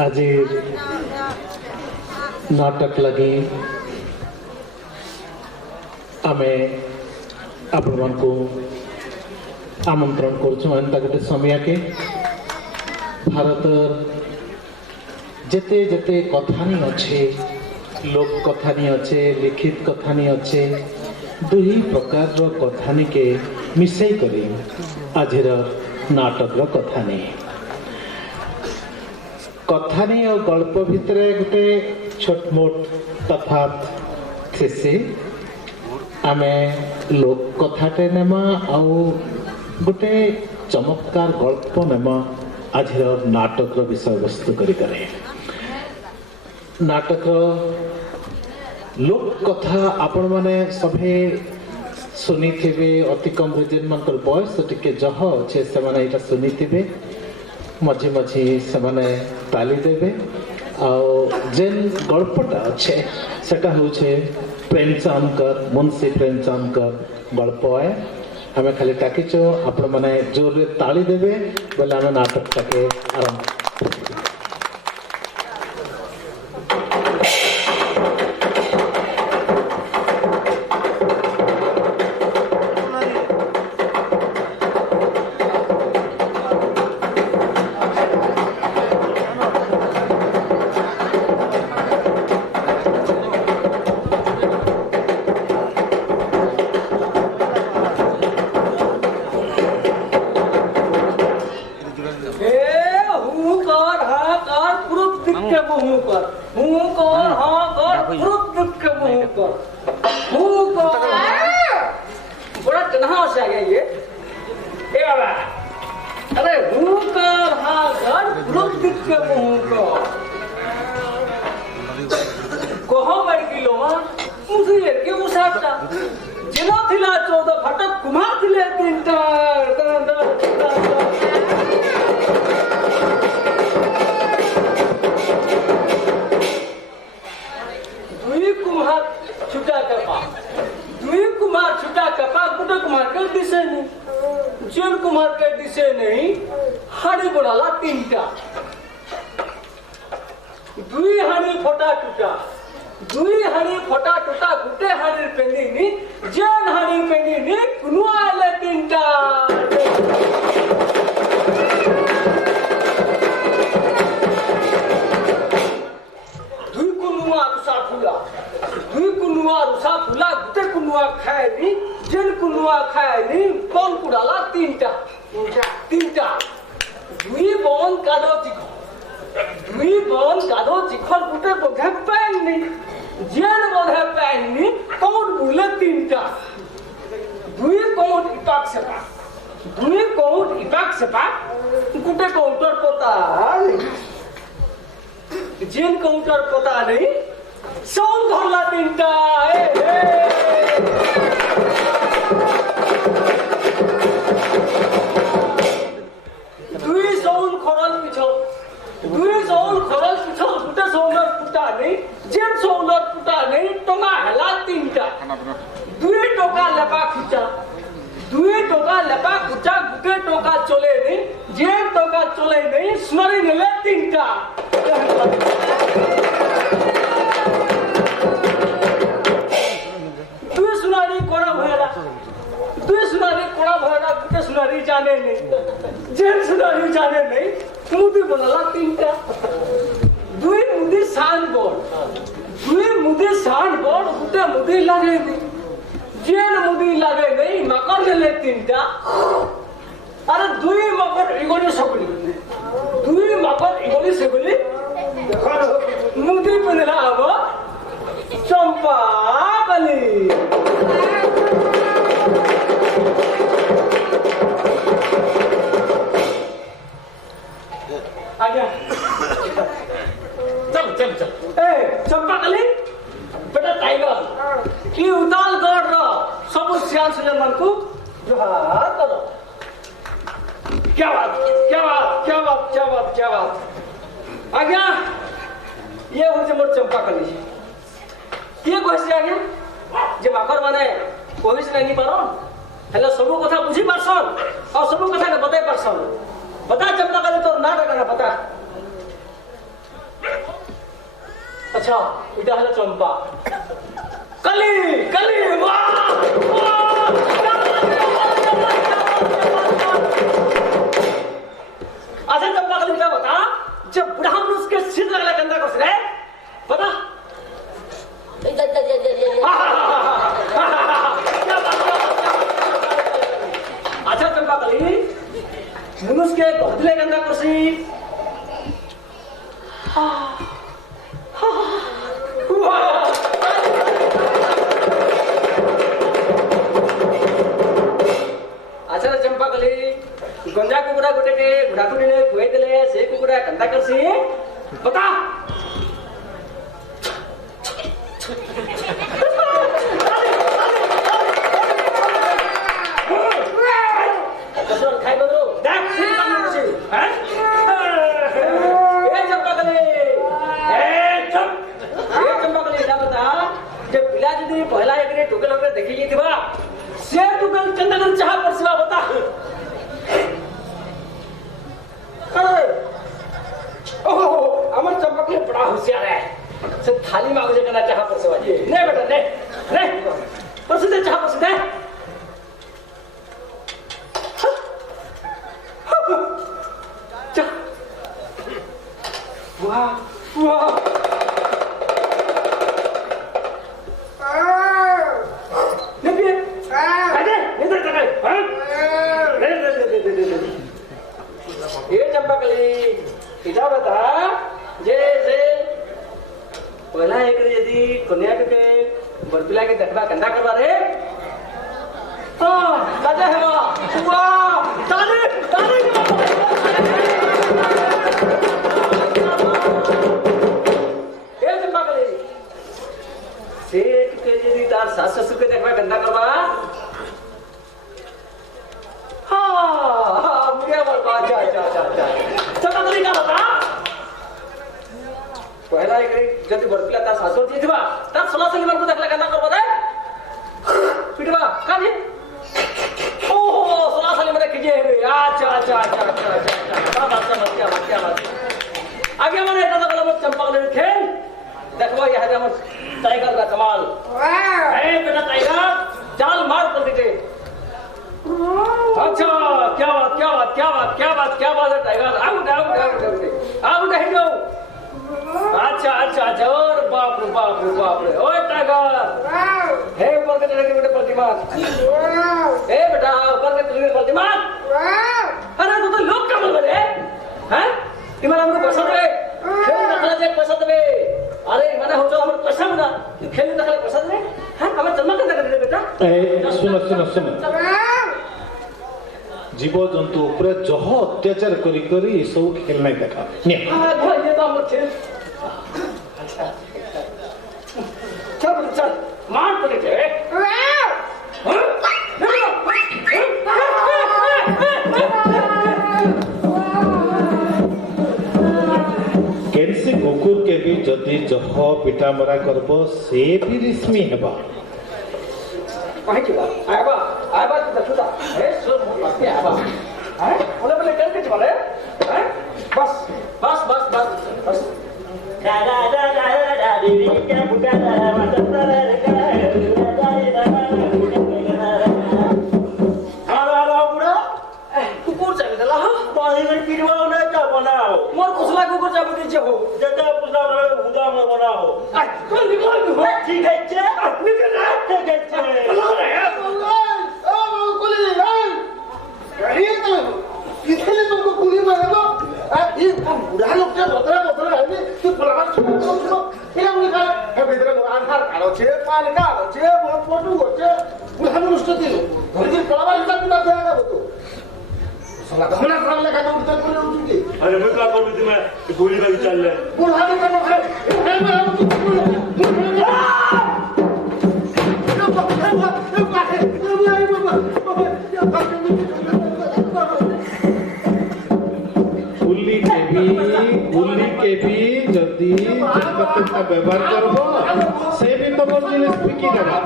आज नाटक लगी आमे आपण मान को आमंत्रण करछु एंता गोटे समय के भारत जेते जेते कथानी अच्छे लोक कथानी अच्छे लिखित कथानी अच्छे दुही प्रकार रो कथानी के मिसई करी आजिर नाटक रो कथानी और गल्प भितर गोटे छोटमोट तफात थेसी आमे लोक कथाटे नेमा आउ गोटे चमत्कार गल्प नेमा आजिर नाटक रो विषय वस्तु करी करे नाटक लोक कथा आपण माने सभे सुनी थिबे अति कम जेन मानकर बयस टिके जह छे से माने एटा सुनी थिबे मझे मझे से माने ताली देबे आ जेन गल्पटा अच्छे सेटा होछे प्रेमचंदकर मुंशी प्रेमचंदकर गल्प है हमें खाली टाकिचो आपण माने जोर रे ताली देबे बोले हमें नाटक टाके आरंभ हेलो सब कथा बुझी पारसन और सब कथा के बताई पारसन बता चंपा कले तोर ना रे बता अच्छा इटा हला चंपा कली कली वाह अच्छा चंपा कली क्या बता जब बुढ़ा हम उसके सिर लगला गंदा कर रहे पता अच्छा चंपा कली मुनुस के बदले गंदा कुर्सी अच्छा चंपा कली गंजा कुकुड़ा गोटे के बुढ़ा कुटी ने खुए देले से कुकुड़ा गंदा करसी बता खाई बदलो देख फिर काम करसी हैं ए चंपा कली जब पिला जी पहला एक टुकल होकर देखी थी बा से टुकल चंदन चाह परसिवा बता ओहो अमर चंपक ने बड़ा होशियार है से थाली में मुझे करना चाह परसिवा जी नहीं बेटा नहीं परसि दे चाह परसि दे वाह वाह ये चंपा कली इधर बता जैसे पहला एक यदि कन्या के बरपिला के देखबा कंधा करबा रे हां काजे है वाह ताली ताली ये चंपा कली सेठ के यदि तार सास ससुर के देखबा कंधा करबा पहला एक जति बरपिला ता सासुर जी थिबा ता सला सली बार को देखला गंदा करबा रे पिटबा काजी ओहो सला सली मने कीजे हे अच्छा क्या बात आगे माने इतना तो मतलब चंपा ने खेल देखो ये है हम टाइगर का कमाल वाह ए बेटा टाइगर जाल मार कर दीजिए अच्छा क्या बात है टाइगर आउट है जाओ अच्छा और बाप रे ओए टाइगर हे ऊपर के तरह के बेटे प्रतिमा हे बेटा ऊपर के तरह के प्रतिमा अरे तू तो लोग कमल बने हैं इमान हमको पैसा दे खेल नखला जे पैसा दे अरे माने हो जो हमर पैसा बना खेल नखला पैसा दे हैं हमें जन्म करना कर दे बेटा सुनो जीव जंतु ऊपर जह अत्याचार करी सब खेलना देखा ये तो हम खेल चल मार पड़े थे कैसे कुकुर के भी जदि जह पिटा मरा करब से भी रिस्मी हेबा कहीं की बात आयबा तो देखुदा ए सो मस्ती आयबा हैं बोले कर के चले हैं बस दा दी क्या बुटा मतलब कुकुर चाहिए दला पानी में पीरवा ना क्या बनाओ मोर कुसला कुकुर चाहिए दीजिए हो जदा कुसला हुदा में बनाओ कौन निकाल दो ठीक है जे निकल ठीक है जे इसलिए तुमको गोली मारेगा ये बुढ़ा लोग क्या बतरा है तू फलाना सुनो क्या बोले का है बेदरा आधार कार्ड छे पान कार्ड छे फोटो छे बुढ़ा लोग उसको दिलो घरजी पलावा हिसाब ना देगा तो साला धमना काम लगा दो उधर बोले उठके अरे मैं क्या करूं थी मैं गोली बाजी चल रहा है बुढ़ा लोग का है गुल्ली के भी जदि का व्यवहार करबो से भी तो जिनिस बिकी देबा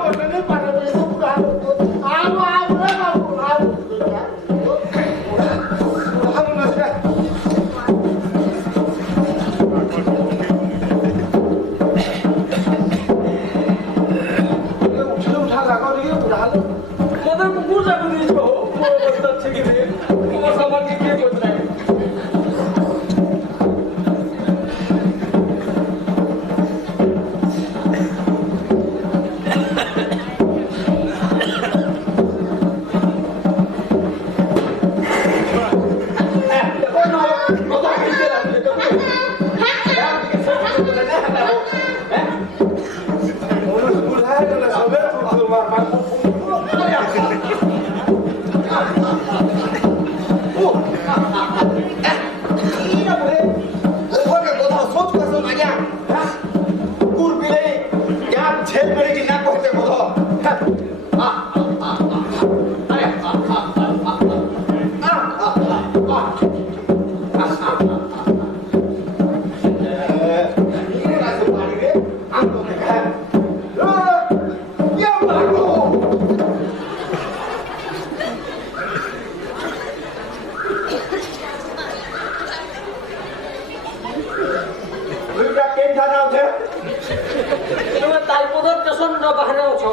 ବାରିପଦ ଷ୍ଟେସନ ବାହାରେ ଅଛ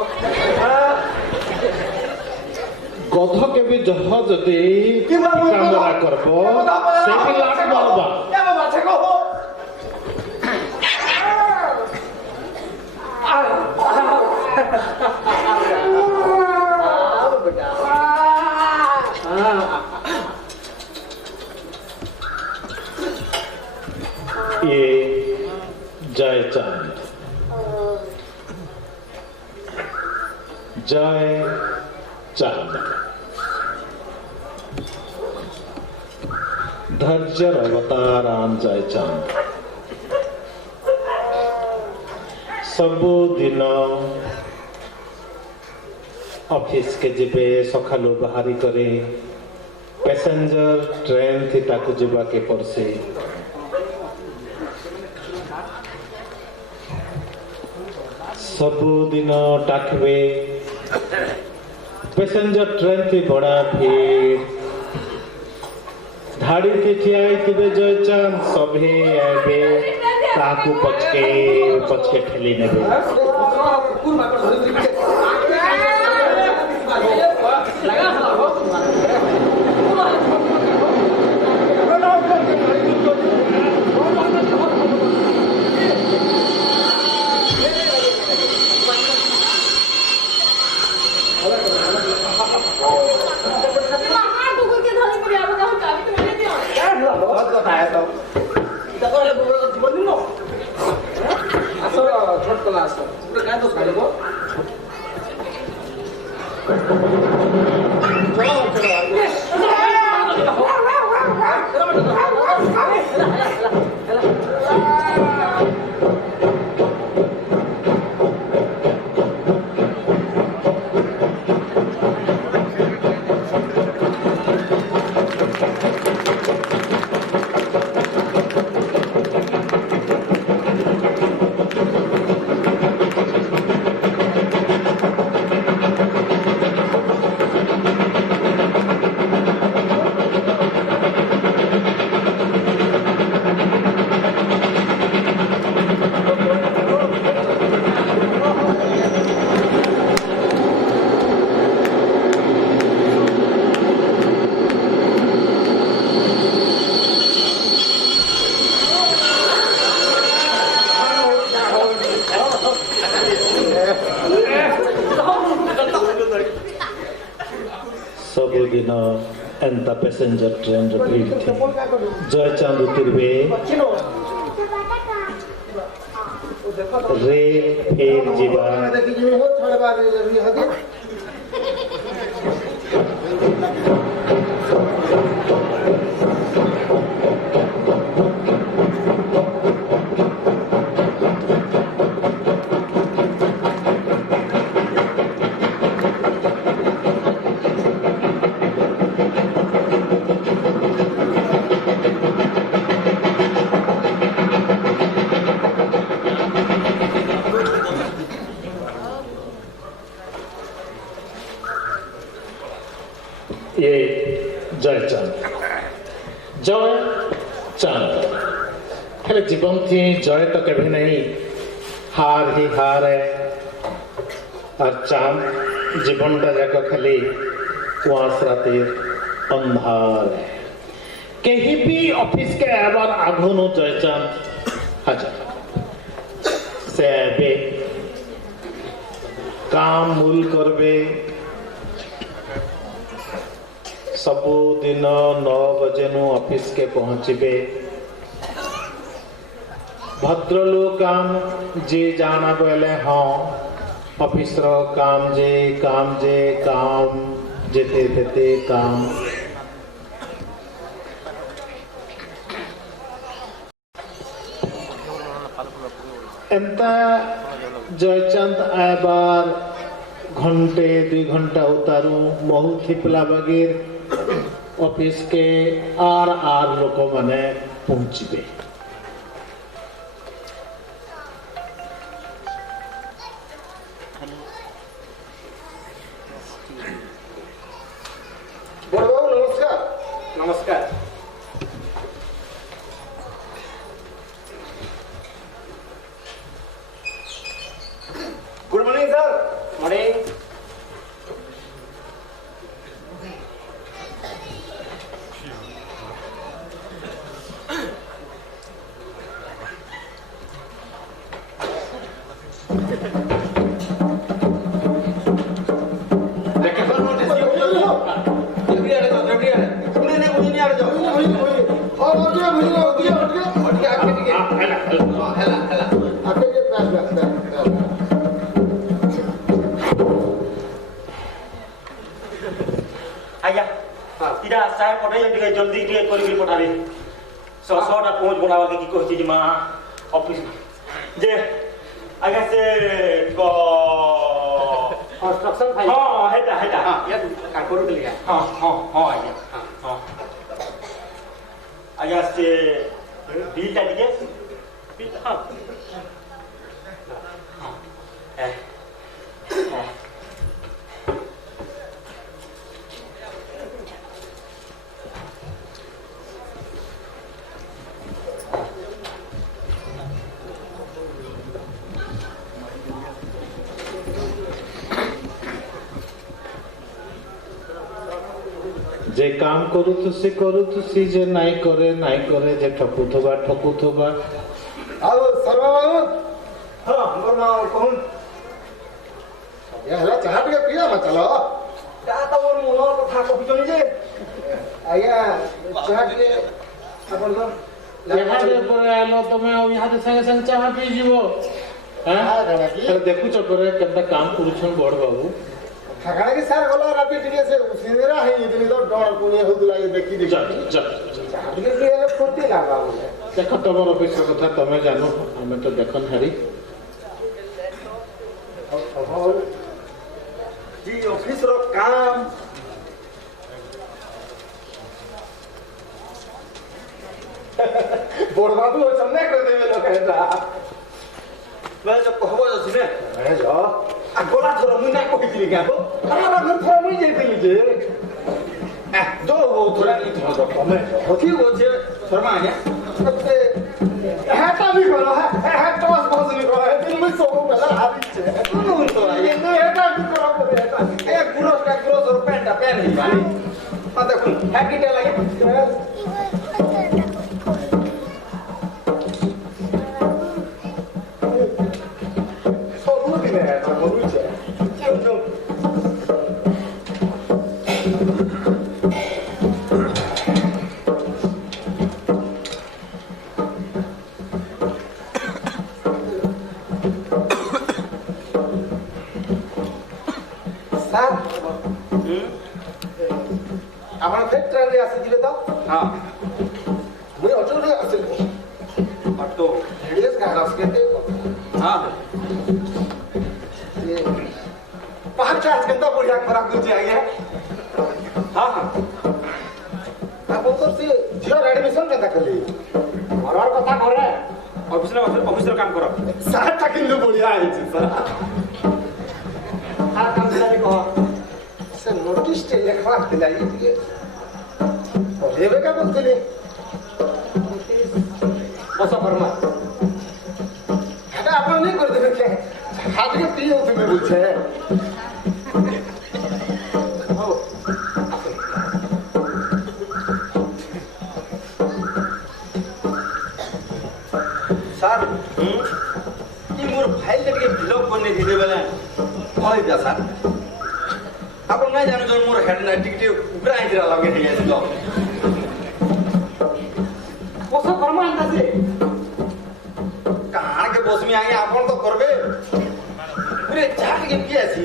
ଗଧ କେବେ ଜହ ଯଦି କି ବାବୁ କାମରା କରବ ସେଠି ଲାଟ ମାରବା কেন বাচ্চা কহ ये जयचंद जयचंद धैर्यर अवताराम जयचंद सबु दिन ऑफिस के जिबे सखालु बाहरी करे पैसेंजर ट्रेन थी ताकू जिबा के पड़से सबु दिन डाकबे पैसेंजर ट्रेन थी बड़ा भीड़ धाड़ी थी ठिया जयचंद सभे आबे ताकू पचके ठेली नेबे सबुदिन एंता पैसेंजर ट्रेन रे भीड़ थी जयचंद उतरबे रेल फेर जीवा देखी जी हो थोड़े बार जरूरी है ये जयचंद हेले जीवन थी जय तो कभी नहीं हार ही हार है और चांद जीवन टा जाको खाली कुआस रातिर अंधार है कहीं भी ऑफिस के आबार आघुनो जयचंद हाजर से आबे काम मूल करबे सबु दिन 9 बजे नु ऑफिस के पहुंचबे भद्रलोक काम जे जाना बोले हाँ ऑफिस रो काम जेते तेते काम एंता जयचंद आबार घंटे 2 घंटा उतारू महू थिपला बगैर ऑफिस के आर लोक माने पहुंचबे नमस्कार नमस्कार ଦେଖେ आज्ञा इरा साहेब पठाई टिके जल्दी टिके करी पठाबे 100टा पहुंच बनावा के की कहछि जे मां ऑफिस जे आज्ञा से को कंस्ट्रक्शन फाइल हां हेता हां ये का करू के लिया हां आज्ञा हां आज्ञा से बिलटा टिके बिल हां जे काम करूथुसी जे नाई करे जे ठकुथबा ଆଉ ଶର୍ମା ବାବୁ ହଁ ମୋର ନାଁ କହୁନ ହେଲା ଚାହା ଟିକେ ପିଇବା ମା ଚାଲ ଚାହା ତ ମୋର ମନର କଥା କହୁଛନ୍ତି ଯେ ଆଜ୍ଞା ଚାହା ଟିକେ ଆପଣଙ୍କ ଇହାଦେ ପରେ ଆଇଲ ତମେ ଆଉ ଇହାଦେ ସାଙ୍ଗେ ସାଙ୍ଗେ ଚାହା ପିଇଯିବ ଦେଖୁଛ ପରେ କେନ୍ତା କାମ କରୁଛନ୍ ବଡ଼ ବାବୁ କାଣା କି ସାର୍ ଗଲା ରାତି ଟିକେ ସେ ସିନେରା ହେଇଯାଇଥିଲି ତ ଡର ପୁଣି ହଉଥିଲା ଦେଖି ଚାହା ଟିକେ ପିଇଲେ ଫୁର୍ତ୍ତି ଲାଗବା ବୋଲେ ଦେଖ ତମର ଅଫିସର କଥା ତମେ ଜାନ ଆମେ ତ ଦେଖନ୍ ହାରି जी ऑफिस रो काम बोर बाबू समझे कर देवे लोग ऐसा मैं जो कहबो जसी ने अरे जो आ गोला थोड़ा मुन्ना को किली क्या को हमारा घर थोड़ा नहीं जेते जे दो वो थोड़ा नहीं थोड़ा कम है होती वो जे शर्मा आ गया सबसे हैटा भी करो है तो बस नहीं करो है दिन में सो पहला हारी छे कौन तो ये तो हैटा भी करो बोले हैटा एक गुरोस का गुरोस और पेंटा पेन ही वाली पता कौन हैकी टे लगे सो दूर भी है तो बोलू छे जो ଆପଣ ଫେର ଟ୍ରେନରେ ଆସିଯିବେ ତ ହଁ ମୁଇଁ ଅଟୋରେ ଆସିଲି ଅଟୋ ରେଡ଼ିଓ ଗାଡସ୍ କେତେ ହଁ ପାହାଡ଼ ଚାର୍ଜ କେନ୍ତା ବଢ଼ିଆ ଖରାପ କରୁଛି ଆଜ୍ଞା ହଁ ହଁ ଆପଣଙ୍କର ସେ ଝିଅର ଆଡମିସନ କେନ୍ତା କଲି ଘରର କଥା କରେ ଅଫିସର କାମ କର ସାର୍ଟା କିନ୍ତୁ ବଢ଼ିଆ ହେଇଛି ସାର୍ କାମ ଥିଲା କହ ସେ ନୋଟିସଟେ ଲେଖବାର ଥିଲା ଟିକେ ଏବେ କା ବସିଥିଲି ବସ ଫର୍ମା এটা ଆପଣ ନେଇ କରିଦେବେ କେ ହାତ ଟିକେ ପିଇ ଦେଉଥିବେ ବୁଝେ ହଉ ସାର୍ ଇ ମୋର ଫାଇଲଟା ଟିକେ ଫିଲଅପ୍ କରିନେଇ ଥିଲେ ବେଲେ ଭଲ ହେଇଥିଲା ସାର୍ ଆପଣ ନାଇଁ ଜାଣୁଛନ୍ ମୋର ହେଡ୍ ଟିକେ ଉଗ୍ରା ହେଇଥିଲା ଲଗେଇ ଦେଇ ଆସିଲ ବସ କର୍ମ ଆନ୍ତା ସେ କାଣକେ ବସମି ଆଜ୍ଞା ଆପଣ ତ କରବେ ପୁରେ ଚାହା ଟିକେ ପିଇ ଆସି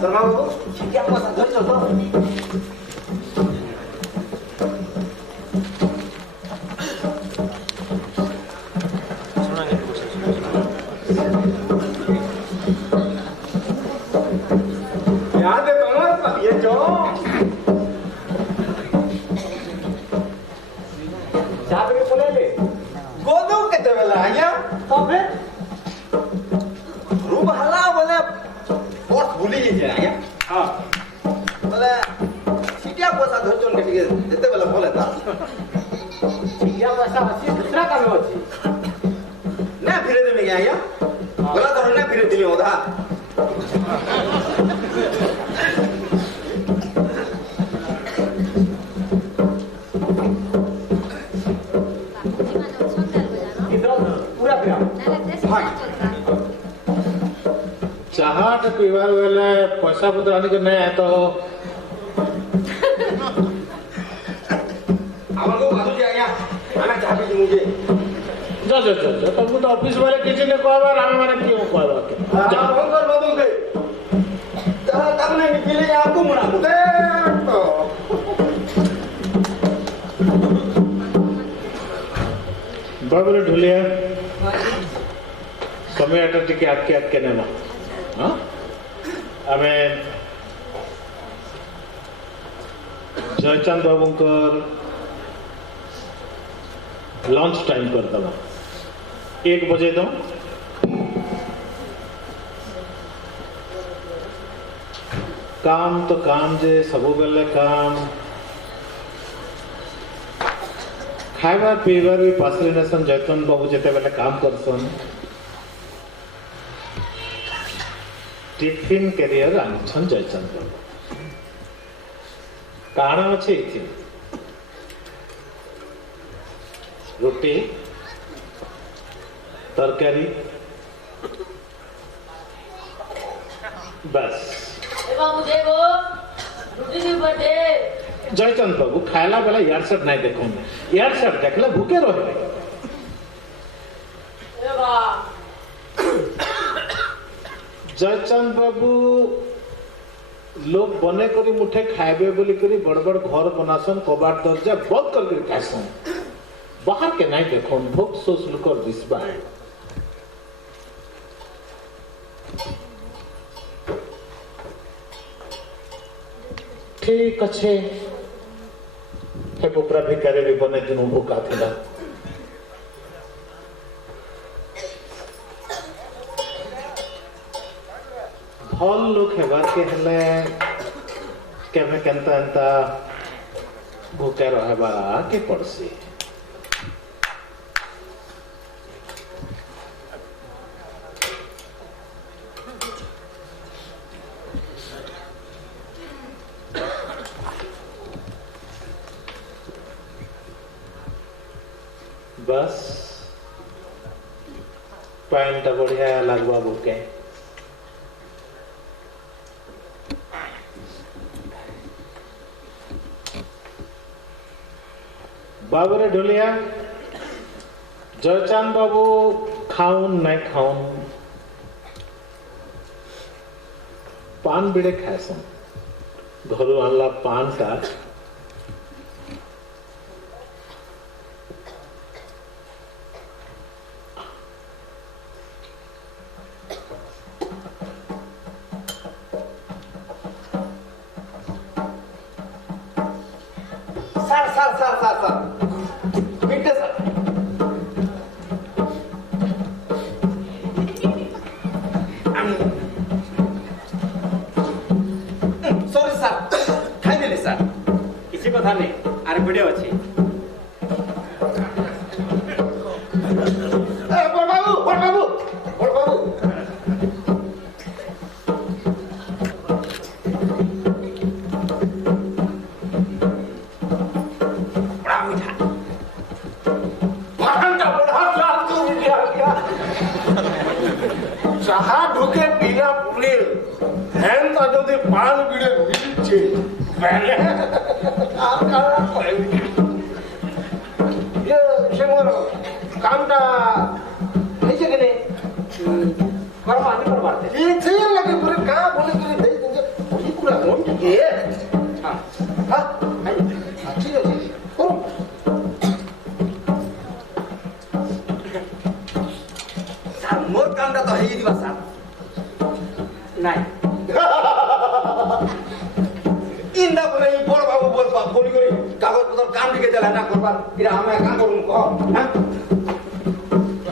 ଶର୍ମା ବାବୁ ଠିକ୍ ଆମ କଥା ଧରିଛ ତ से पीवार वाले पैसा पत्र आने के नहीं है तो हमको बाजू के आया आना चाहती थी मुझे जो तुमको तो ऑफिस वाले किसी ने कहवा हम माने क्यों कहवा के हम कर बाबू के तब नहीं निकले आपको मुना दे तो बाबरे ढुलिया समय आटा टिके आके नेमा हाँ हमें जयचंद बाबू कर लंच टाइम कर दवा 1 बजे दो काम तो काम जे सबू बेले काम खाइबार पीबार भी पासरे नसन जयचंद बाबू जेते बेले काम करसन टिफिन कैरियर आनिछन जयचंद बाबू काना अच्छे इथि रोटी तरकारी बस जयचंद बाबू खायला बेला यार सब नहीं देखो यार सब देखले भूखे रहे जयचंद बाबू लोग बने करी मुठे खाएबे बोली करी बड़ बड़ घर बनासन कबाट दरजा बंद करके खासन बाहर के नहीं देखो भूख सोच लुकर दिसबा ठीक अच्छे हे पुपरा भिकारी भी बने दिन भूखा थिला भल लोग हेबार के हेले केमे केनता एंता भूखे रहबा के पड़सी बस पैंट बढ़िया लगवा बुके बाबरे ढोलिया जयचंद बाबू खाऊन नहीं खाऊन पान बिड़े खाएसन घर आनला पान का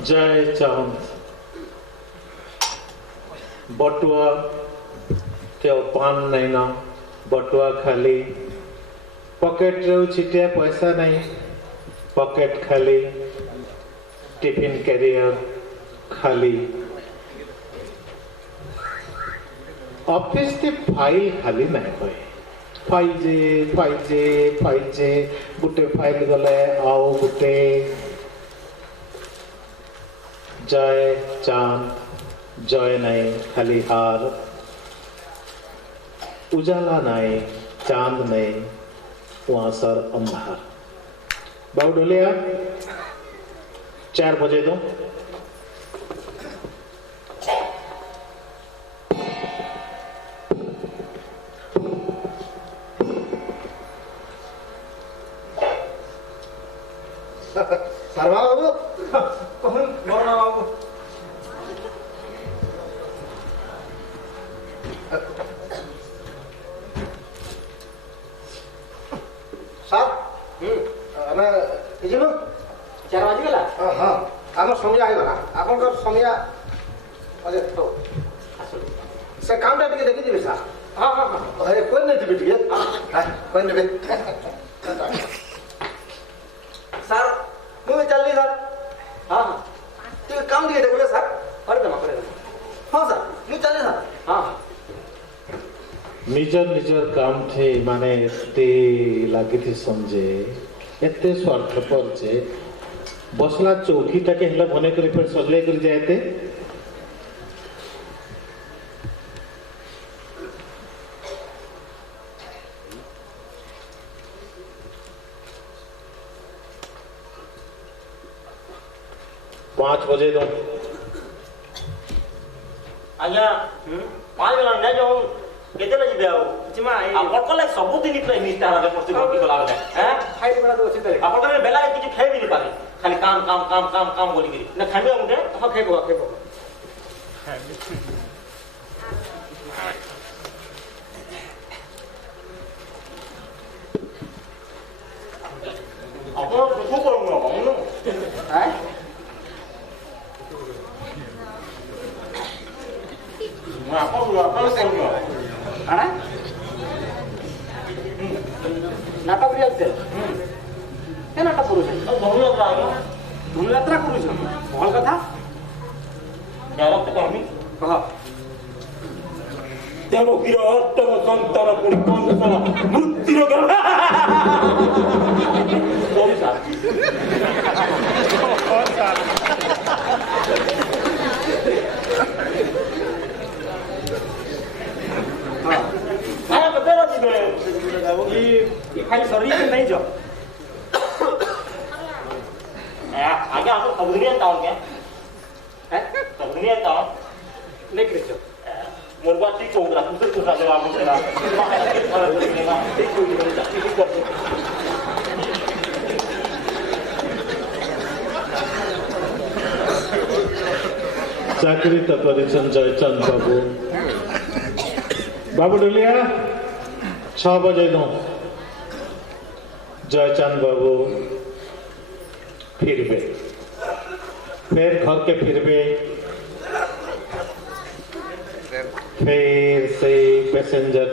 जयचंद बटुआ के पान नहीं ना बटुआ खाली पॉकेट रे छिटिया पैसा नहीं पॉकेट खाली टिफिन कैरियर खाली ऑफिस के फाइल खाली नहीं होए फाइजे गुटे फाइल गले आओ गुटे जय चांद जय नहीं खाली हार उजाला नहीं, चांद नहीं, वहां सर अंधार। बाबू ढोलिया 4 बजे दो। शर्मा बाबू कौन बोलना बाबू? साहब ଆମେ ଯିବୁ 4 ବାଜିଗଲା। ହଁ ଆମ ସମୟ ହେଇଗଲା ଆପଣଙ୍କର ସମୟ ଅଜେ ହଉ ସେ କାମଟା ଟିକେ ଦେଖିଯିବେ ସାର୍ ହଁ ହଁ ହଁ କହି ନେଇଥିବେ ଟିକେ କହି ନେବେ ସାର୍ ମୁଁ ବି ଚାଲିଲି ସାର୍ ହଁ ହଁ ଟିକେ କାମ ଟିକେ ଦେଖିବେ ସାର୍ କରିଦେମା କରିଦେମା। ହଁ ସାର୍ ମୁଁ ଚାଲିଲି ସାର୍ ହଁ निजर निजर काम थे माने एते लागी थी समझे एते स्वार्थपर जे बसला चौकी टाके हला बने करे फिर सजले कर जाते पाँच बजे दो आज्ञा 5 बेला नहीं जाऊँ केते लगी दे जिमा आपन को लाइक सब दिन प्ले निस्तार रे पड़ती को कला गले हैं खाई बड़ा तो अच्छी तरह आपन को बेला किछ खाइ भी नहीं पारे खाली काम काम काम काम काम बोली करी ना खाइबे मुंडे हाँ खेबो खेबो आपन दुखु करूंगा हम हैं मैं आपन करूंगा आना नाटक रियालते के नाटक करू छै तो बहुत लग रहा है धूम यात्रा करू छै भल कथा यार तो कहमी कह तेरो विराटम संतान पुरी कोन सला मृत्यु कर कौन सा हां बतेरा दी ये खाली शरीर में नहीं जो आगे आपको सब दुनिया टाउन क्या है सब दुनिया टाउन नहीं करे जो मोर बात ठीक होगा दूसरे को सा जवाब देगा ठीक होगा चाकरी तो परिचन जयचंद बाबू बाबू डोलिया 6 बजे दो जयचंद बाबू फिरबे फिर घर के फिरबे फिर से पैसेंजर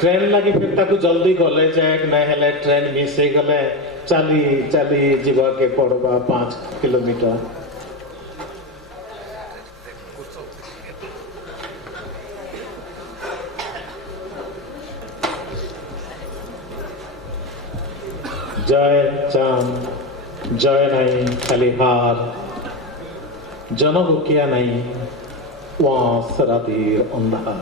ट्रेन लगी फिर ताकू जल्दी गले जाए नहीं हेले ट्रेन मिस हो गले चली चली जीवा के पड़वा 5 किलोमीटर जय चांद जय नहीं खाली हार जनगुकिया नहीं वहां सरातीर अंधार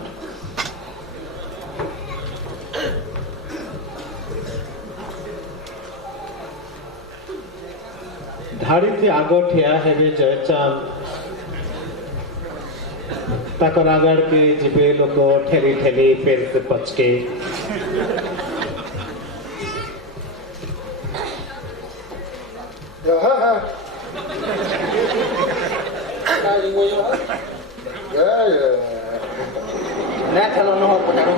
धाड़ी थी आगो ठिया हेबे जयचांद ताकर आगड़ के जिबे लोग ठेली ठेली पेड़ से पचके नहीं चलो न हो पटारो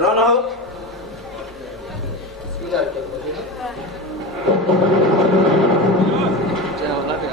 रन हो जय होला के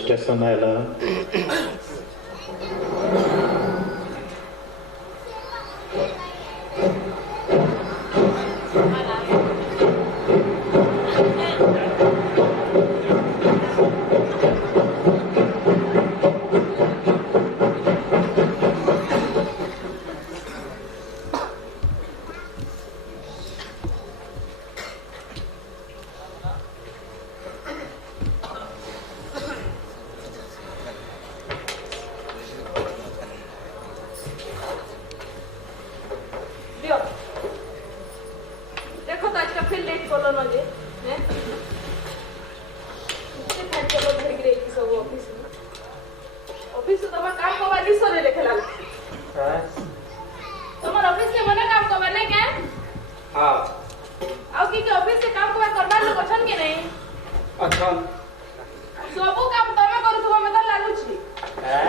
स्टेशन आयला दियो देखो तो आज का फिर लेट बोलो ना जे हैं कितने टाइम चलो घर गए की सब ऑफिस में तो मैं काम को बाजी सोने लेके लाल तुम्हारे ऑफिस के मने काम को बने क्या हां आओ की ऑफिस से काम को करबा लो कछन के नहीं अच्छा सबो काम तमे करू तुम मैं तो लागू छी हैं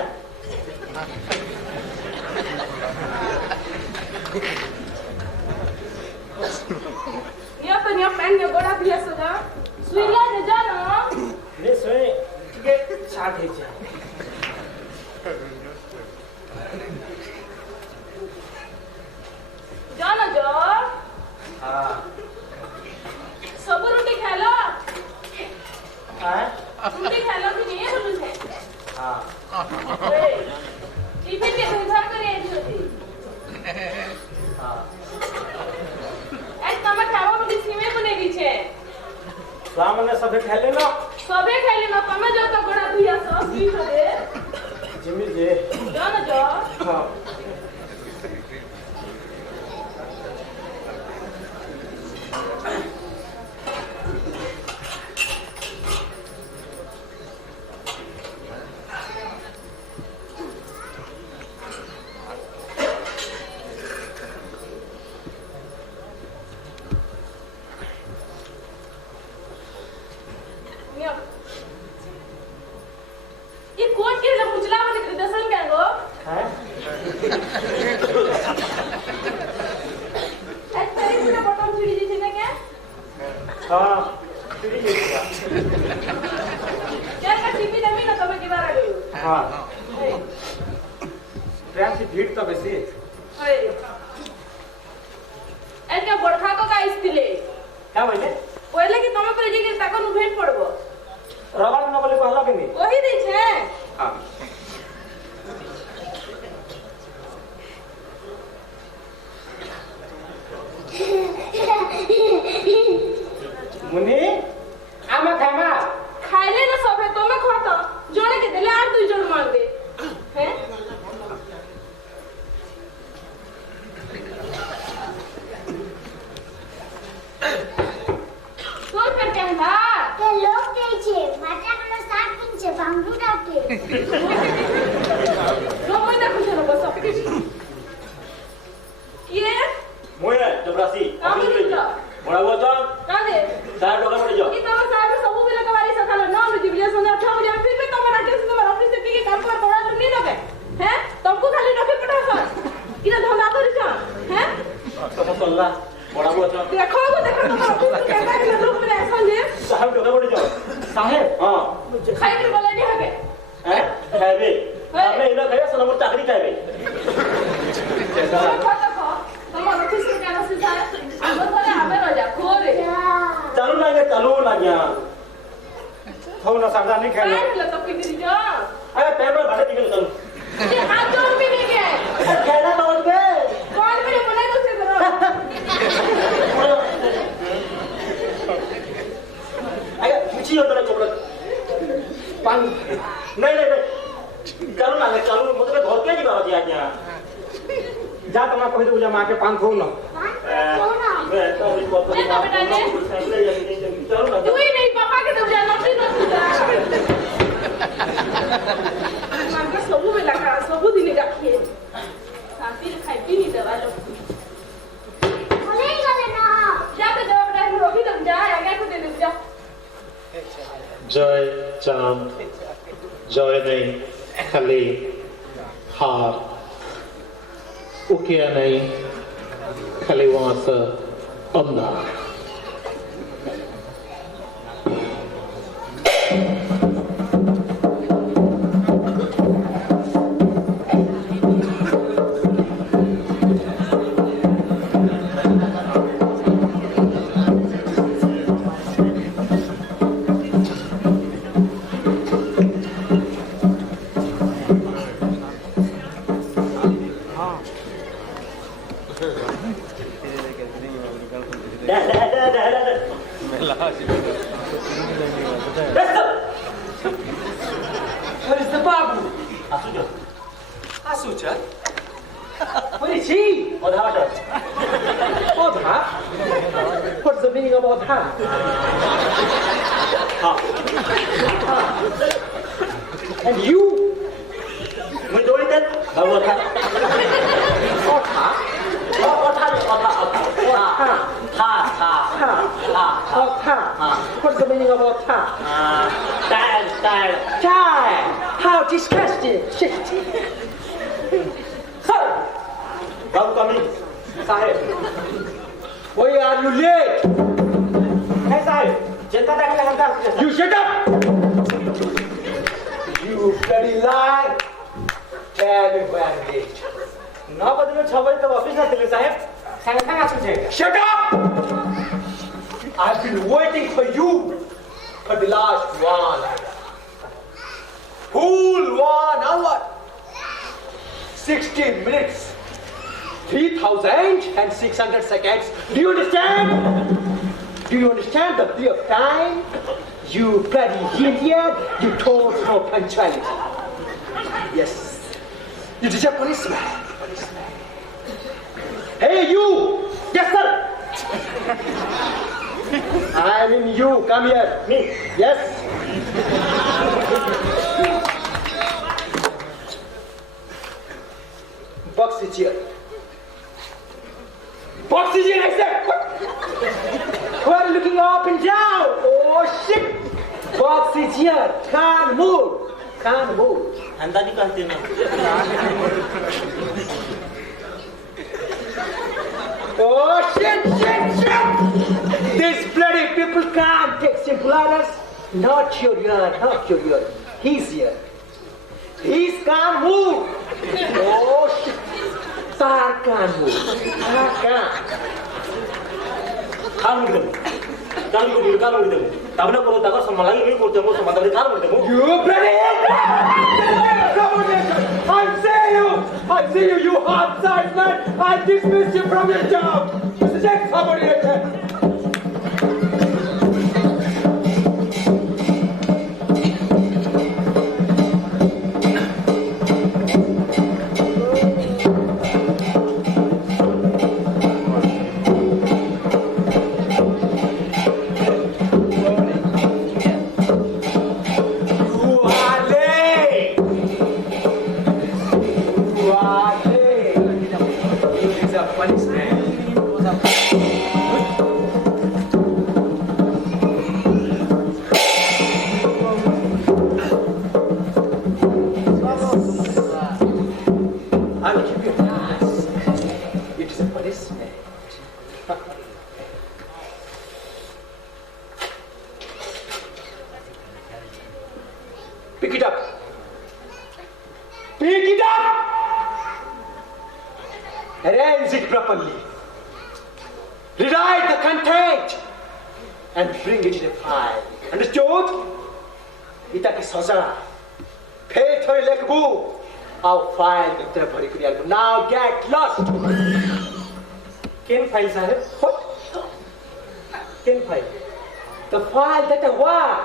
निया पेन ने गोड़ा दिया सजा सुईला दे जा ना ने सोए के छाट है जा जाना जो हां सब रोटी खा लो हैं रोटी खा लो कि नहीं बोलू छे हां टिफिन के इंतजार करे आई होती हां आज तमे खावा में सीमे बनेगी छे सामने सब खेले ना सबे खाइले ना तमे जो तो गोड़ा दिया सो स्वीट दे जिमी जे जाना जो हां निया ये कौन के लिए मुचला वाले दर्शन क्या गो हैं आज तेरी पूरा बटन छिड़ी दी थी ना क्या हां चिड़ी गया यार का टीवी जमी ना तमे की बार आ गई हां ट्रेन की भीड़ तो बेसी अरे आज क्या बड़खा को का इस्तिले क्या बोले पहले कि तमे पर जे के ताको नु भेट पड़बो रवाना ना बोले कहला के नहीं वही दै छे हां मुनी आमा खामा खाइले ना सब है तमे खाता जोड़े के देले आर दुई जोड़ मांग दे हैं তোর পেট কেন না તે લોક દે છે માટાનો શાક પીન છે ભાંગુ ડાકે রোমই না খুশি না বস কি রে मोया जबरासी কামে দিল बड़ा हुआ तो কাদে साहब डोका पड़ जाओ কি তোমার সাহেব সবু বিলে কবারি সকাল 9 बजे बिलिया संध्या 8 बजे फिर भी तुम्हारा के तुम्हारा ऑफिस से की काम कर तोड़ा नहीं लगे हैं तुमको खाली नौकरी पटा सर इना धंधा कर जा हैं तो मसल्ला बड़ा हुआ तो देखो तुम्हारा ऑफिस में कैसा है लोग में ऐसा है साहब डोका पड़ जाओ साहब हां खाई के बोले नहीं हगे हैं खाबे आपने इला खाया सलामत चाकरी खाबे तुम्हारा खाता खा तुम्हारा ऑफिस में क्या सीधा है अंदर वाले आवे राजा खोरे चालू ना गया हो ना सावधान नहीं खेल काय ले तो पिंडी जा अरे पैर में भाटे निकल चलो ये हाथ जोड़ भी नहीं गए खेलना तोड़ के कौन मेरे मुने को से करो अरे पूछी हो तेरा चोपड़ा पान नहीं चालू ना चालू मतलब घर के जी बाबा जी आज यहाँ जा तमा कहि दो जा मां के पान खो न मैं तो अभी बहुत मैं तो बेटा ने चालू ना तू ही नहीं पापा के तो जाना नहीं ना मां का सबू में लगा सबू दिन रखिए शांति से खाई पी नहीं दवा लो ભલે ગલે ના जा तो जवाब दे रोही तक जा आगे को दे दे जा जय चांद जय नहीं खाली हार उकिया नहीं खाली वहां से अंधा teacher. What is he? অধা Bata Odha? What's the meaning of Odha? And you? মুই দৌড়িতে বাবু অধা Odha? অধা অধা অধা থা থা থা Odha? What's the meaning of Odha? Tyre tyre Child! How disgusting! Shit! Sir! বাবু কমি Sahib! Why are you late? হ্যাঁ সাহেব চিন্তা দেখলে হাজার You shut up! You bloody lie! Tell me why I'm late. 9 बजे 6 बजे तक ऑफिस ना थे साहब संग संग आते थे Shut up! I've been waiting for you for the last 1 hour. Whole 1 hour. 60 minutes. 3,600 seconds. Do you understand? Do you understand the play of time? You bloody idiot. You told no punctuality. Yes. You deserve punishment. Hey, you! Yes, sir! I mean you. Come here. Me? Yes. Box is here. Box is here, I said. Why are you looking up and down? Oh, shit. Box is here. Can't move. Can't move. अंदाजी कहते हैं Oh, shit. These bloody people can't take simple orders. Not your ear. He's here. He's can't move. Oh, shit. Star can't move. Star can't. काम कर दो काम कर दो तब ना बोलो तब संभाला ही नहीं करते हो संभाला ही काम कर दो You bloody I see you hard-side man. I dismiss you from your job. Take somebody again. I will give you a task. It is a punishment. Pick it up. Pick it up! Arrange it properly. Rewrite the content and bring it in a file. Understood? Ita ki saja. Pay thori lekbu. Our file the bhari kuri albu. Now get lost. Ken file साहब What? Ken file The file that I want.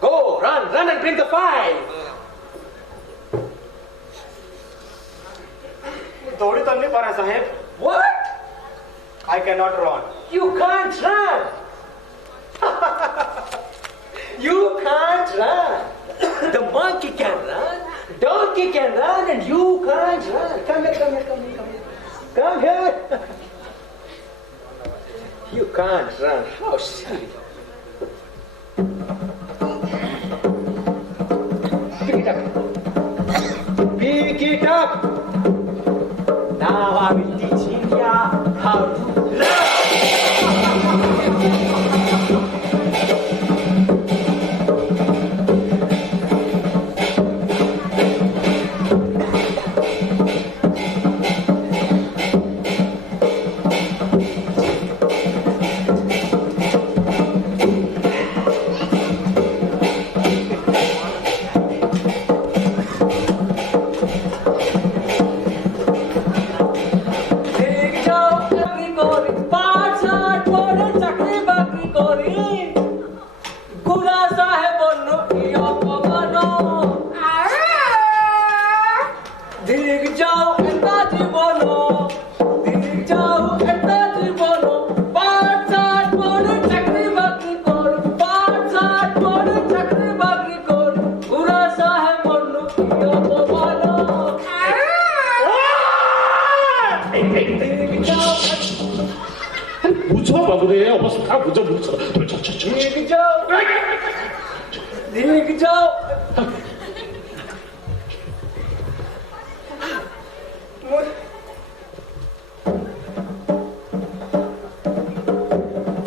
Go, run and bring the file. दौड़ी तो नहीं पा रहा साहब What? I cannot run You can't run. You can't run. The monkey can run. Donkey can run and you can't run. Come here. Come here. You can't run. How silly. Pick it up. Pick it up. Now I will teach India how to run. बुझो बुझो तुम चल चल चल भीग जाओ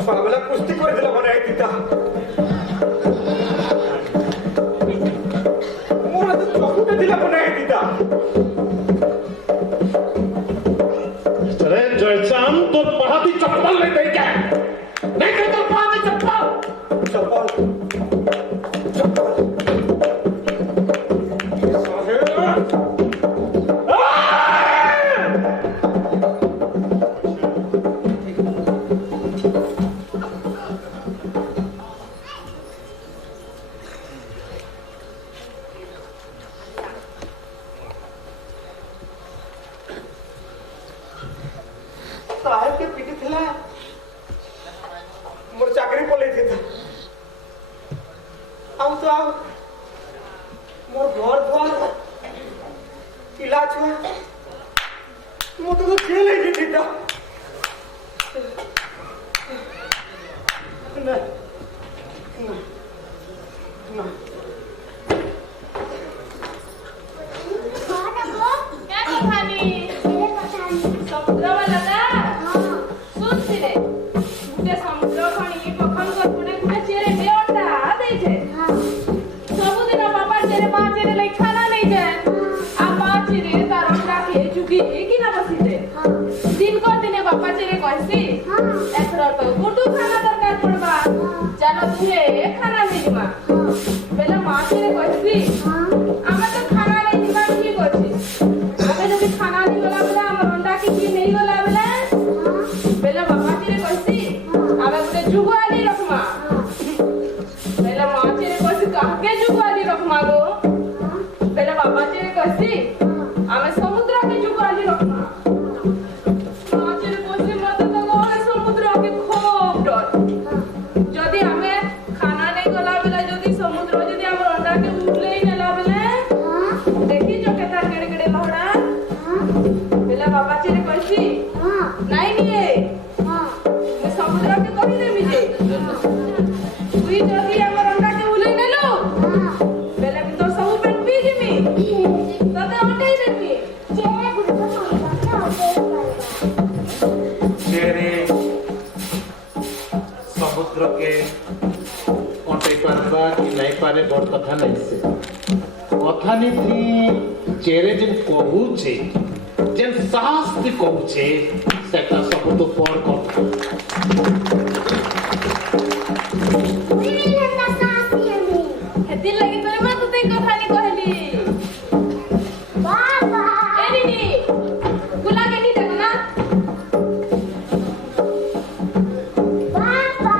ଛୁଆବେଳେ କୁସ୍ତି କରିଦେଲା ମାନେ ପିତା ମୋର ତ ଚକୁଟେ ଥିଲା ମାନେ ପିତା अरे जयचांद तो पहाड़ी चप्पल नहीं दे क्या नहीं दे तो पहाड़ी चप्पल चप्पल चप्पल साहेब के पीटी थिला मोर चाकरी पले थी आउ तो आउ मोर घर द्वार पिला छुआ मो तो जेल है थी था ना ना क्या कहानी समुद्र वाला का सुन सिरे गुटे समुद्र खणी पखन कर गुटे गुटे चेरे बेओटा देई छे सब दिन बाबा चेरे मां चेरे लई खाना नहीं दे आ मां चेरे तार राखे चुकी की ना बसीते दिन को दिने बाबा चेरे कहसी एकरा तो गुटू खाना दरकार पड़बा चलो तुहे खाना नहीं दिमा बेला मां चेरे कहसी आमे तो खाना नहीं दिमा ठीक अछि आमे जब खाना नहीं होला बेला हमर अंडा की नहीं होला बेला बेला बाबा चेरे कहसी आमे गुटे जुगवाली रखमा बेला मां चेरे कहसी काहे जुगवाली रखमा गो बेला बाबा चेरे कहसी आमे समुद्र के जुगवाली रखमा मां चेरे कहसी मत तो गोरे समुद्र के खूब डर जदी हमें खाना नहीं गला बेला जदी समुद्र जदी हमर अंडा के उठले ही नेला बेला देखी जो केता केड़े केड़े लहड़ा बेला बाबा चेरे कहसी नहीं निए मैं समुद्र के कहि देमी जे तुई जदी हमर अंडा के उले नेलो बेला भी तो सब पेट पी जिमी तते अंडा ही देमी तेरे समुद्र के अंटे पारबा कि नहीं पारे बड़ कथा नहीं से कथा नहीं थी चेरे जिन कहू छे जिन साहस थी कहू छे सेटा सब तो पर कर हेती लगी तोरे मां तुते कथा नहीं कहली बाबा एनी नी गुला के नी देखो ना बाबा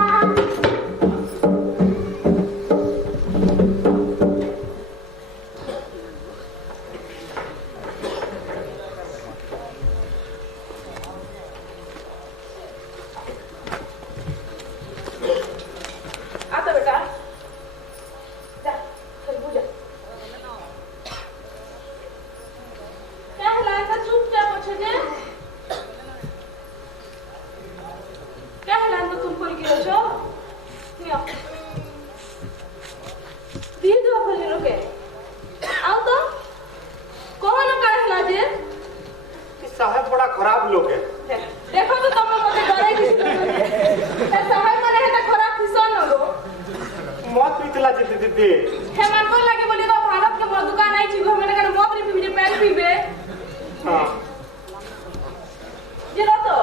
आता बेटा जा चल बुझा क्या हला ऐसा चुपचाप पूछे जे क्या हला तो तुम कोई गिरो छो नियो दी दो बोले रोके आओ तो कौन का हला जे साहेब बड़ा खराब लोग है देखो तो तुम मते डरे किस साहेब माने है खराब किसान लो मौत पीतला जीते दीदी हे मन को लगे बोली तो भारत के मोर दुकान आई छी मैंने कहने मौत री पीबे पैल पीबे हाँ जे तो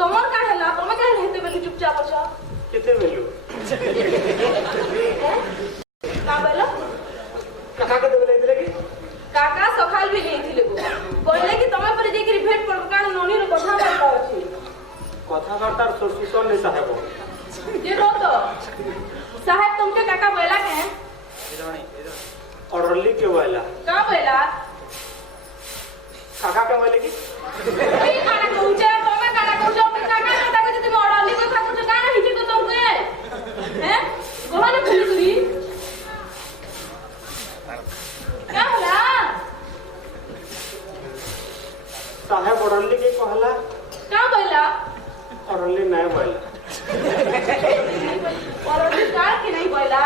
तमर का हला तमे का हेते बेली चुपचाप अछ कितने वेलू का बोलो काका के देले दिले की काका सखाल भी नहीं थिले को बोलले कि तमे पर जे कि भेट पर कान नोनी रो कथा बार्ता अछि कथा बार्ता सुसन नहीं साहेब जे तो साहब तुमके काका बोला के ऑर्डर लिख के वाला का बोला काका के वाले की ई खाना कहूचे तमे खाना कहूचे मैं काका काका के तुम ऑर्डर लिख के खातो का नहीं जे तो तुमके हैं गोहाने पुलिसरी क्या होला साहेब ऑर्डर लिख के कहला का बोला परले नाही बोला परले का के नहीं बोला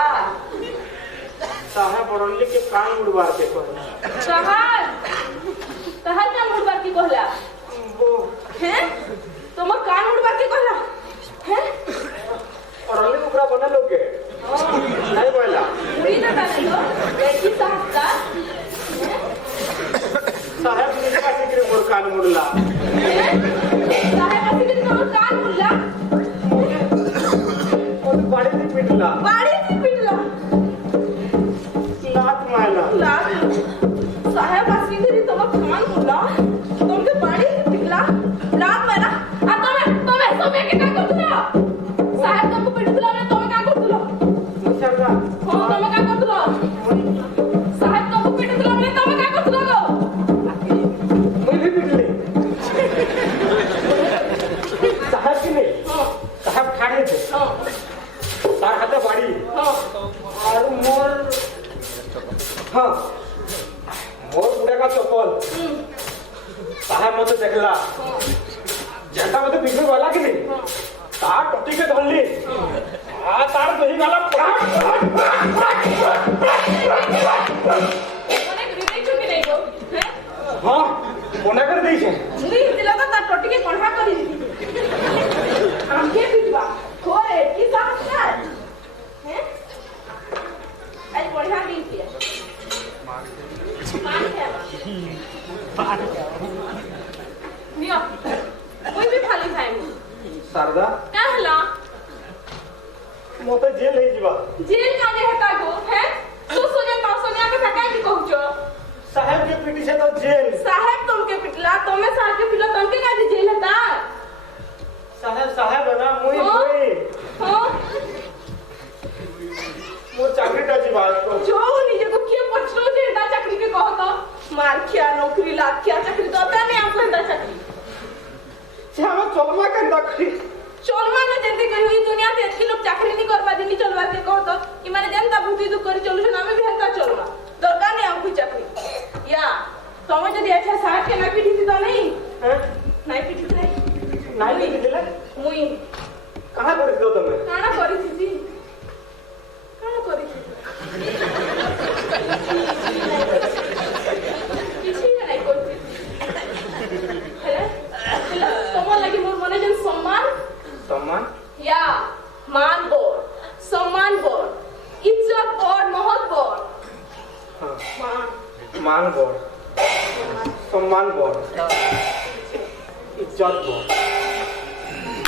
साहे परले के कान उड़वा के कहला तहर कान उड़वा के कहला वो हैं तुम कान उड़वा के कहला हैं परले ओकरा बना लोगे नहीं बोला उड़ी ना डाले लो देखी साहब का साहेब ने कहा कि मोर कान मुड़ला साहब का सिर तुम कान मुड़ला और बाड़ी से पिटला बाड़ी से पिटला लात मारला लात साहब का सिर तुम कान मुड़ला तुमके बाड़ी से पिटला लात मारा आ तुम्हें सोमे के का करतलो साहब तुमको पिटला ने तुम्हें का करतलो मुसरला हां तुम्हें का करतलो साहब तुमको पिटला ने तुम्हें का करतलो मैं भी पिटले साहब की नहीं साहब खाने थे हां तार हाथे बाड़ी हां और मोर हाँ मोर बुढ़ा का चप्पल साहब मत देखला झंडा मत पीछे वाला कि नहीं तार टट्टी के धरली आ तार दही वाला कोने ग्रीटिंग छुपी नहीं गो हैं हाँ कोना कर दी छे मुई दिला तो तार टोटी के कोढ़ा करी दी आंखे पिटवा खोरे की साहब का हैं आज बढ़िया दिन किया मार क्या नियो कोई भी खाली खाए शारदा का हला मत जेल नहीं जीवा जेल का जे हटा गो हैं तू सोनिया के सकाई की कहूचो साहब के पीटी से तो जेल साहब तुमके पिटला तुम्हें साहब के पिटला तुमके का जेल हटा साहब ना मुई मुई हां मोर चाकरी का जीवा जो निजे को किए पछलो जे हटा चाकरी के कहत मार किया नौकरी लाग किया चाकरी तो आता नहीं आपको हटा चाकरी हम चलमा के दखी चलवा में जल्दी कही हुई दुनिया से अच्छी लोग चाकरी नहीं करवा देनी चलवा के कहत कि माने जनता बुद्धि दुख करी चलु ना में भी हटा चलवा दरकार नहीं हमको चाकरी या तुम्हें यदि अच्छा साहब के ना पीटी तो नहीं हैं नहीं पीटी नहीं नहीं दिले मुई कहां कर दो तुम काना करी थी किसी ने नहीं कोई हेलो सम्मान लगी मोर मने जन सम्मान या मान बोल सम्मान बोल इज्जत बोल महत्व बोल मान मान बोल सम्मान बोल इज्जत बोल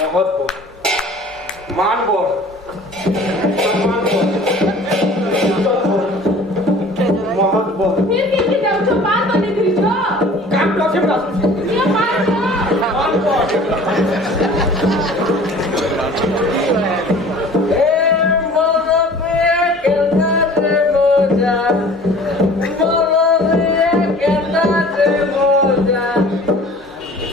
महत बोल मान बोल सम्मान बोल इज्जत बोल महत बोल फिर किनके जाओ छो बात बने करी छो काम तो से बता ये मान छो मान बोल ए मोरा पे केना रे मोजा मोरा पे केना रे मोजा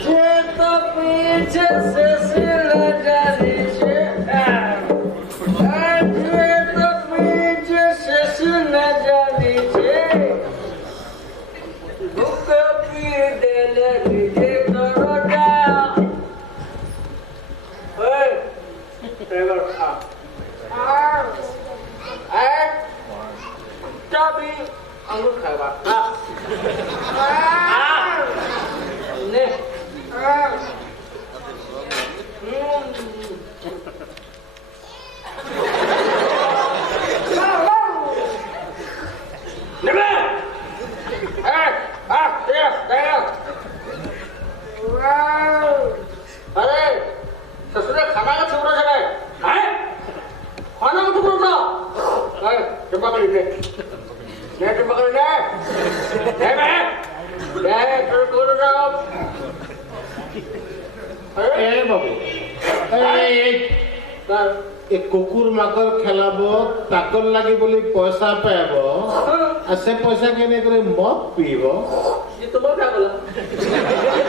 जे तो पीछे से सिर जानी छे जे तो पीछे से सिर जानी छे दुख पी देले जे करो जा ओए टेलर खा चाबी अंगूर खाएगा ने अरे ससुरे खाना का छोड़ा जगह है खाना का टुकड़ा अरे डिब्बा कर ले डिब्बा कर ले टुकड़ा जाओ ए बाबू ए कुकुर माकर खेलाब ताकर लगी बोली पैसा पाब आ से पैसा के नहीं करे मत पीब ये तुम्हारा क्या बोला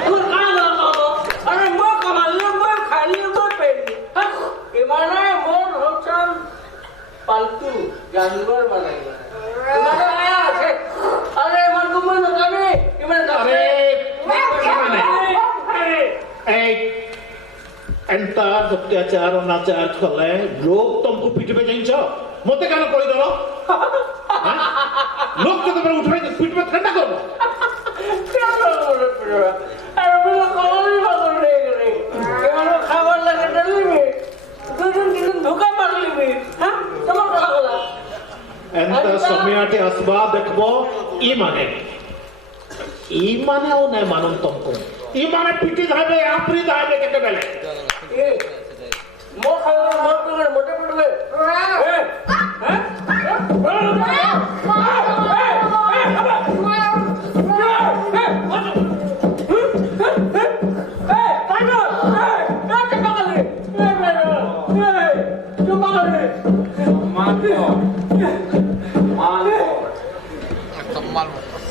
तुम कहाँ बोला बाबा अरे मैं कमा लिया मैं खा लिया मैं पहन लिया इमाना है मोर होचल पालतू जानवर बनाएगा इमाना आया है अरे मन को मन लगाने इमाना अरे ए एंटर अत्याचार अनाचार कले लोग तुमको पिटबे जाइछ मते कान कहि दलो लोग तो तमरे उठबे पिटबे ठंडा करबो अरे बिल्कुल कौन बात रे रे केवल खाবার লাগে ডলবি দুদিন ধোকা মারলিবি হ্যাঁ তোমার কথা বলা एंत समयाटे असबा देखबो ई माने ओ नै मानम तुमको ई माने पिटी धाबे आपरी धाबे केते बेले ए मो खावर मोटे पड़वे ए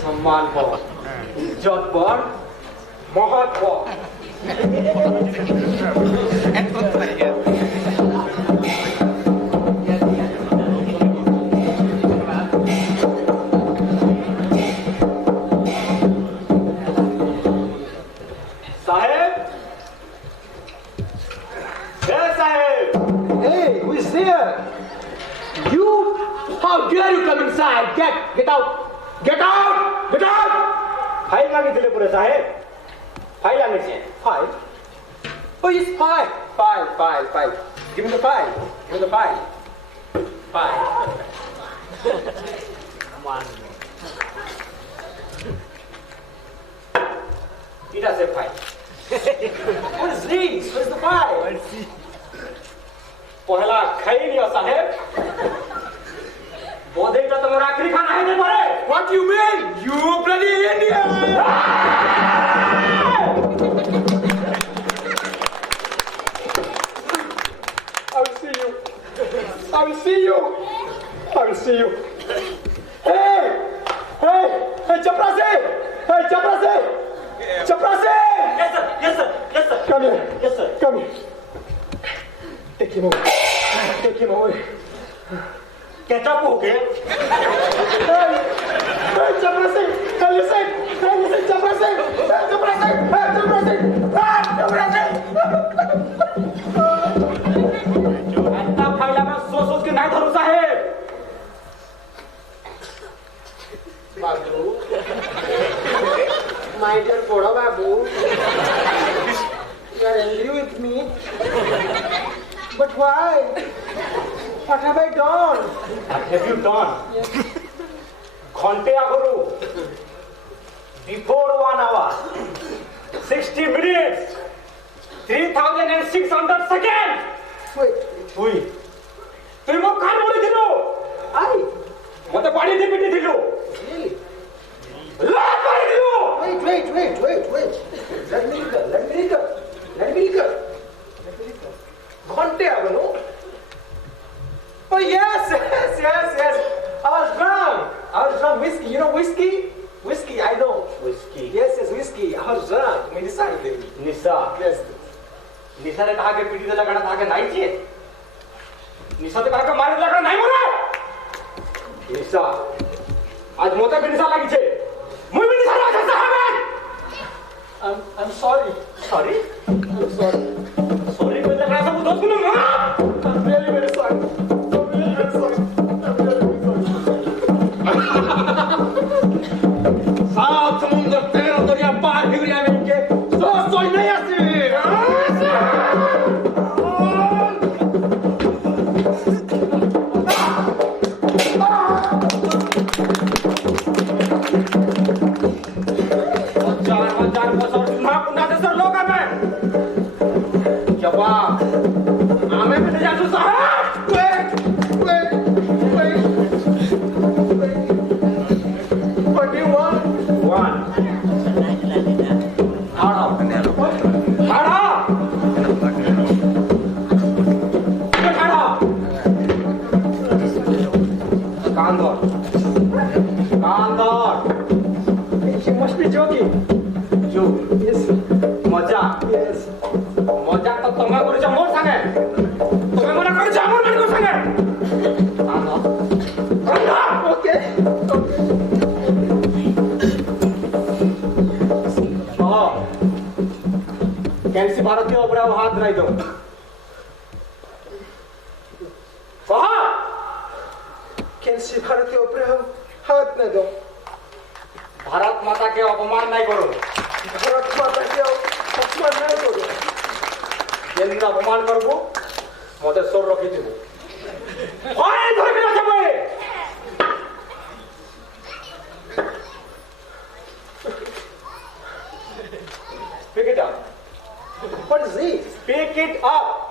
सम्मान पर इज्जत पर महत्व साहेब Hey, who is there? You? How dare you come inside? Get out! Get out! Get out! File मागितले पुरे साहेब फाइल आणायची File? Oh, yes, file. File. Give me the file. File. It has a pipe. What is this? What is the pipe? पहला खाई लियो साहेब बोधेटा तुम्हारा आखिरी खाना है नहीं मारे What do you mean? You bloody Indian! I will see you. Hey, Chaprasi! Yes sir. Come here. Yes sir. Come here. Take him away. Catch up हो गए Hey, Chaprasi! Listen, Chaprasi! ऐसा फाइला में सोच के नहीं धरू साहेब Babu, my dear Boda Babu, you are angry with me. But why? What have I done? What have you done? घंटे आगरू before 1 hour 60 minutes 3600 seconds Wait, তুই মো কার বলি দিলো I? মতে বাড়ি দি পিটি দিলো Really? লাত বাড়ি দিলো Wait. Let me recall. Ghante agano? Oh yes. I was drunk. Whiskey. You know whiskey? Whiskey, I know. whiskey Yes, whiskey. I was drunk. मैं निशा थे. निशा Yes. निशा ने कहा के पिटी दे लगड़ा था के नहीं छे निशा तो कहा के मारे लगड़ा नहीं मरे निशा आज मोते भी निशा लागी छे मुई भी निशा लागे साहब I'm sorry. Sorry I'm sorry. Sorry कोई लगड़ा सब दोस्त को ना I'm really very sorry. सात समुद्र 13 दरिया पार हिगरिया में के सोच नहीं आसी हजार बसर सुना पुना दे सर लोग में जवाब आमे में जासू साहब Wait. What do you want? वन हाड़ा कांदर She must be joking. जो Yes. मजा Yes. मजा तो तुम्हें करू छ मोर संगे तुम्हें मना करू छ मोर मानको संगे कांदर Okay. कैसी भारतीय उपरा हाथ नहीं दो नहीं दो भारत माता के अपमान नहीं करो भारत माता के अपमान नहीं करो जेन अपमान करबो मते सोर रखी देबो फाइन धर के रखबे pick it up what is this pick it up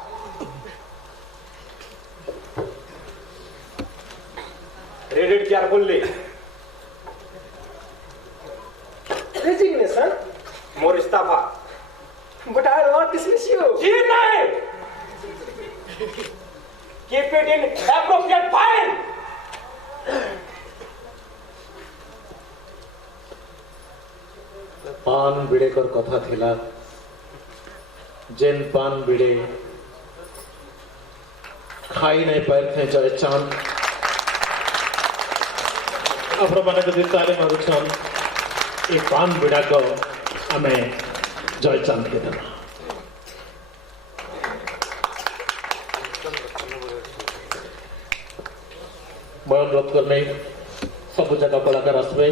read it carefully resignation more istafa but I will not dismiss you जी नहीं keep it in appropriate file पान बिड़े कर कथा थिला जेन पान बिड़े खाई नहीं पार थे जय चांद आपण माने जदि ताले मारुछन ए पान बिड़ा को हमें जय चांद के देना मैं अनुरोध करने सब जगह कलाकार आसबे